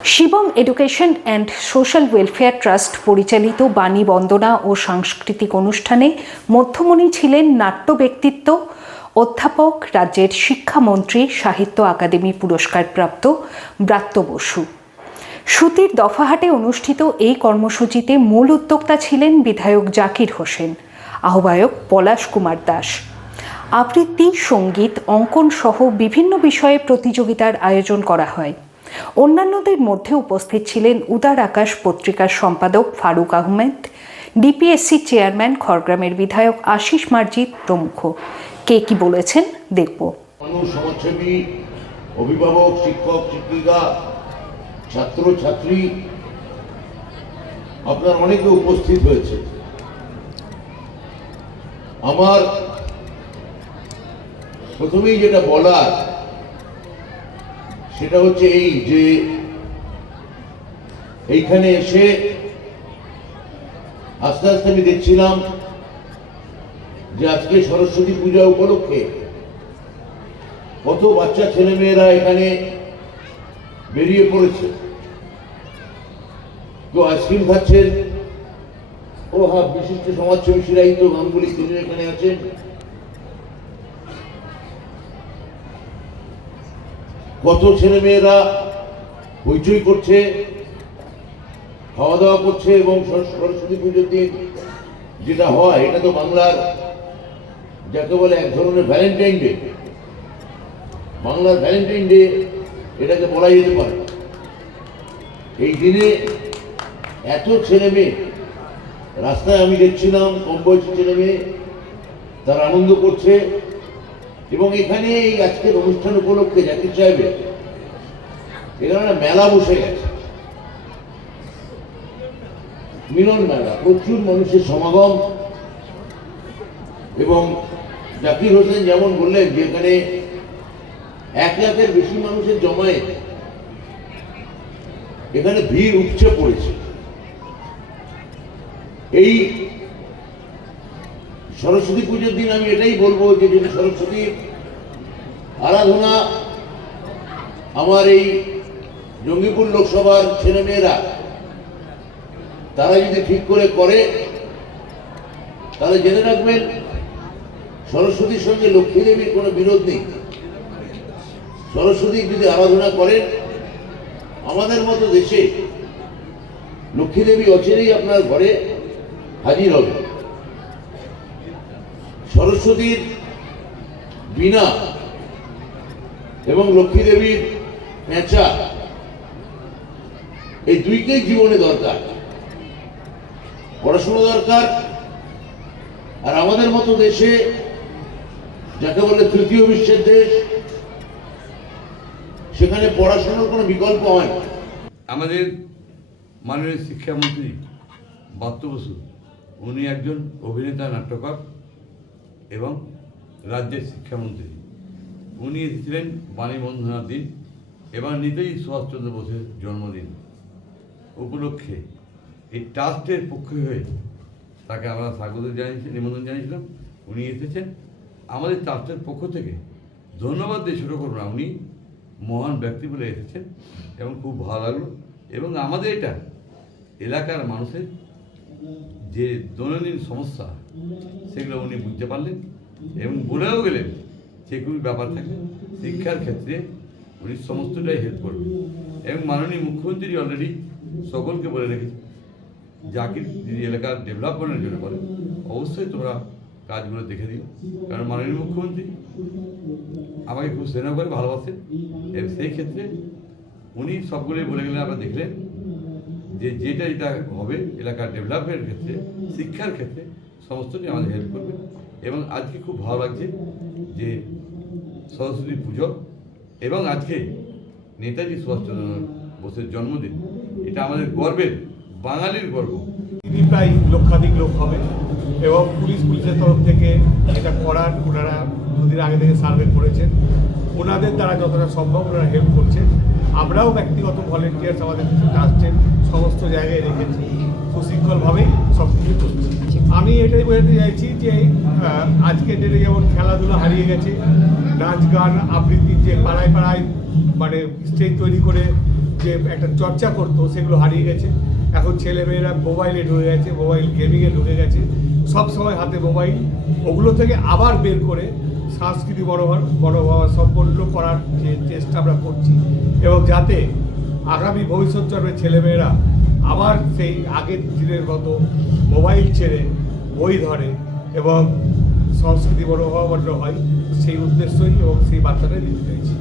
Shivam education and social welfare trust পরিচালিত বাণী বন্দনা ও সাংস্কৃতিক অনুষ্ঠানে মধ্যমণি ছিলেন নাট্য ব্যক্তিত্ব অধ্যাপক, রাজ্যের শিক্ষামন্ত্রী, সাহিত্য আকাদেমি পুরস্কারপ্রাপ্ত ব্রাত্য বসু। সুতির দফাহাটে অনুষ্ঠিত এই কর্মসূচিতে মূল উদ্যোক্তা ছিলেন বিধায়ক জাকির হোসেন, আহ্বায়ক পলাশ কুমার দাস। আবৃত্তি, সঙ্গীত, অঙ্কন সহ বিভিন্ন বিষয়ে প্রতিযোগিতার আয়োজন করা হয়। অন্যান্যদের মধ্যে উপস্থিত ছিলেন উদার আকাশ পত্রিকার সম্পাদক ফারুক আহমেদ, ডিপিএসসি চেয়ারম্যান, খড়গ্রামের বিধায়ক আশিস মার্জিত প্রমুখ। কে কি বলেছেন দেখব। মানুষ, সমাজসেবী, অভিভাবক, শিক্ষক, শিক্ষিকা, ছাত্র ছাত্রী, আপনার অনেকে উপস্থিত হয়েছে। আমার প্রথমেই যেটা বলার সেটা হচ্ছে এই যে এইখানে এসে আস্তে আস্তে আমি দেখছিলাম যে আজকে সরস্বতী পূজা উপলক্ষে কত বাচ্চা ছেলেমেয়েরা এখানে বেরিয়ে পড়েছে। কেউ আইসক্রিম খাচ্ছেন, ও হ্যাঁ, বিশিষ্ট সমাজসেবী শিরাইত গাঙ্গুলি তিনি এখানে আছেন। কত ছেলেমেয়েরা হইচই করছে, খাওয়া দাওয়া করছে, এবং সরস্বতী পুজোর দিন যেটা হয়, এটা তো বাংলার যাকে বলে এক ধরনের ভ্যালেন্টাইন ডে, বাংলার ভ্যালেন্টাইন ডে এটাকে বলা যেতে পারে। এই দিনে এত ছেলে মেয়ে রাস্তায় আমি দেখছিলাম, কম বয়সী ছেলে মেয়ে, তারা আনন্দ করছে। এবং এখানে এই আজকের অনুষ্ঠান উপলক্ষে জাকির সাহেবের এখানে মেলা বসে গেছে, মিলন মেলা, প্রচুর মানুষের সমাগম। এবং জাকির হোসেন যেমন বললেন যে এখানে 1 লাখের বেশি মানুষের জমায়েত, এখানে ভিড় উপচে পড়েছে। এই সরস্বতী পুজোর দিন আমি এটাই বলবো যে যদি সরস্বতীর আরাধনা আমার এই জঙ্গিপুর লোকসভার ছেলেমেয়েরা তারা যদি ঠিক করে তাহলে জেনে রাখবেন সরস্বতীর সঙ্গে লক্ষ্মী দেবীর কোনো বিরোধ নেই। সরস্বতী যদি আরাধনা করেন, আমাদের মতো দেশে লক্ষ্মী দেবী অচিরেই আপনার ঘরে হাজির হবে। সরস্বতীর বীণা এবং লক্ষ্মী দেবীর পেঁচা, এই দুইকেই জীবনে দরকার। পড়াশোনা দরকার, আর আমাদের মতো দেশে যাকে বলে তৃতীয় বিশ্বের দেশ, সেখানে পড়াশোনার কোনো বিকল্প হয় না। আমাদের মাননীয় শিক্ষামন্ত্রী ব্রাত্য বসু, উনি একজন অভিনেতা, নাট্যকার এবং রাজ্যের শিক্ষামন্ত্রী। উনি এসেছিলেন বাণী বন্দনার দিন এবং নেতাজি সুভাষচন্দ্র বোসের জন্মদিন উপলক্ষে এই ট্রাস্টের পক্ষ হয়ে তাকে আমরা স্বাগত জানিয়েছি, নিমন্ত্রণ জানিয়েছিলাম। উনি এসেছেন। আমাদের ট্রাস্টের পক্ষ থেকে ধন্যবাদ দিয়ে শুরু করবো না, উনি মহান ব্যক্তি বলে এসেছেন এবং খুব ভালো লাগলো। এবং আমাদের এটা এলাকার মানুষের যে দৈনন্দিন সমস্যা, সেগুলো উনি বুঝতে পারলেন এবং বলেও গেলেন যে কোনো ব্যাপার থাকে শিক্ষার ক্ষেত্রে উনি সমস্তটাই হেল্প করবেন। এবং মাননীয় মুখ্যমন্ত্রী অলরেডি সকলকে বলে রেখেছে, জাকির যদি এলাকার ডেভেলপমেন্টের জন্য বলে, অবশ্যই তোমরা কাজগুলো দেখে দিও। কারণ মাননীয় মুখ্যমন্ত্রী আমাকে খুব স্নেহ করে, ভালোবাসেন, এবং সেই ক্ষেত্রে উনি সবগুলোই বলে গেলেন। আমরা দেখলেন যে যেটা হবে এলাকার ডেভেলপমেন্টের ক্ষেত্রে, শিক্ষার ক্ষেত্রে সমস্তটাই আমাদের হেল্প করবে। এবং আজকে খুব ভালো লাগছে যে সরস্বতী পুজো এবং আজকে নেতাজি সুভাষচন্দ্র বোসের জন্মদিন, এটা আমাদের গর্বের, বাঙালির গর্ব। প্রায় লক্ষাধিক লোক হবে এবং পুলিশের তরফ থেকে এটা করার ওনারা দুদিন আগে থেকে সার্ভে করেছেন। ওনাদের দ্বারা যতটা সম্ভব ওনারা হেল্প করছেন। আমরাও ব্যক্তিগত ভলেন্টিয়ার্স আমাদের ট্রাস্টের সমস্ত জায়গায় রেখেছি, সুশৃঙ্খলভাবেই সব কিছু করছি। আমি এটাই বোঝাতে চাইছি যে আজকের ডেটে যেমন খেলাধুলা হারিয়ে গেছে, নাচ গান আবৃত্তির যে পাড়ায় পাড়ায় মানে স্টেজ তৈরি করে যে একটা চর্চা করতো সেগুলো হারিয়ে গেছে। এখন ছেলেমেয়েরা মোবাইলে ঢুকে গেছে, মোবাইল গেমিংয়ে ঢুকে গেছে, সব সময় হাতে মোবাইল। ওগুলো থেকে আবার বের করে সাংস্কৃতিক মনোভাব সম্পন্ন করার যে চেষ্টা আমরা করছি, এবং যাতে আগামী ভবিষ্যৎ জন্মের ছেলেমেয়েরা আবার সেই আগের দিনের মতো মোবাইল ছেড়ে বই ধরে এবং সংস্কৃতি মনোভাবাপন্ন হয়, সেই উদ্দেশ্যই এবং সেই বার্তাটাই দিতে চাইছি।